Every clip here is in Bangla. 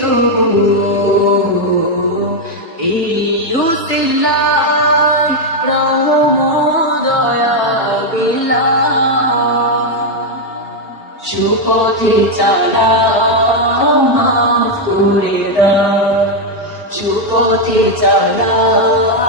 তবু ইউসিল্লাহ সুপথে চালাও মাফ করে দাও। সুপথে চালাও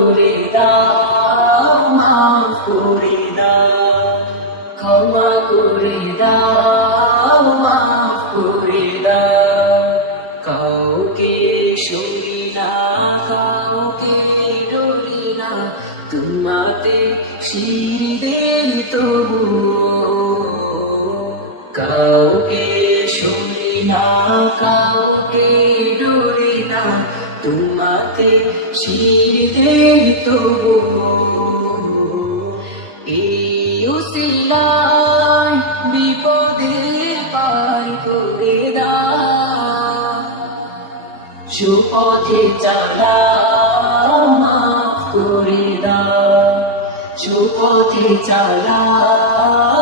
করে দাও মাফ করে দাও ক্ষমা করে দাও মাফ করে দাও কাউকে শুনি না, কাউকে ডরি না, তোমাতে শিরদের না কাউকে ডরি না তোমাতে শিরদের তবু এই উসিলায় বিপদের পার করে দাও। সুপথে চালা মাফ করে দা সুপথে চালাও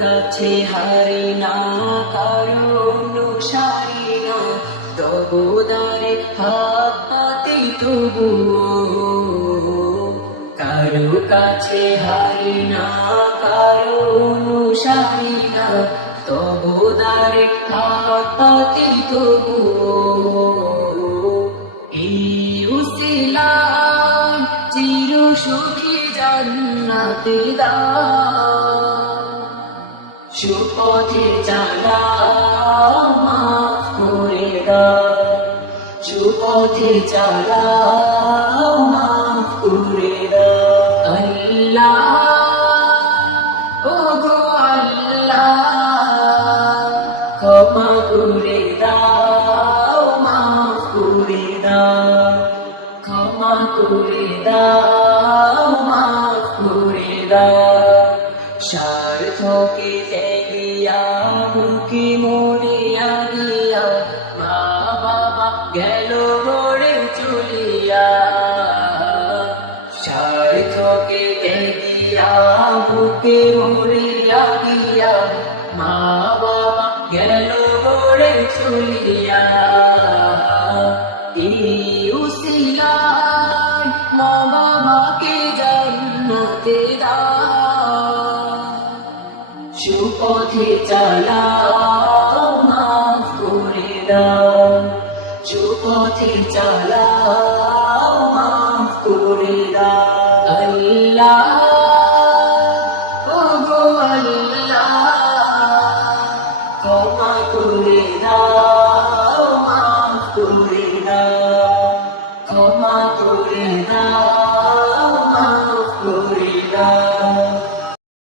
কাছে হারি না কারও অনুসারী না তবদারে হাত পাতে তবু কারও কাছে হারি না, কারও অনুসারী না তবদারে হাত পাতে তবু চির সুখী জান্নাতে দাও। সুপথে চালাও সুপথে চালাও, মাফ করে দাও। আল্লাহ ও গো আল্লাহ, ক্ষমা করে দাও, মাফ করে দাও। ক্ষমা করে দাও, মাফ করে দাও। স্বার্থকে দেখিয়া মুখে মরিয়া দিয়া বুকে মরিয়া দিয়া মা বাবা গেল গড়ে চলিয়া। মা বাবাকে জান্নাতে দা সুপথে চালাও, মাফ করে দাও। সুপথে চালাও, মাফ করে দাও। আল্লাহ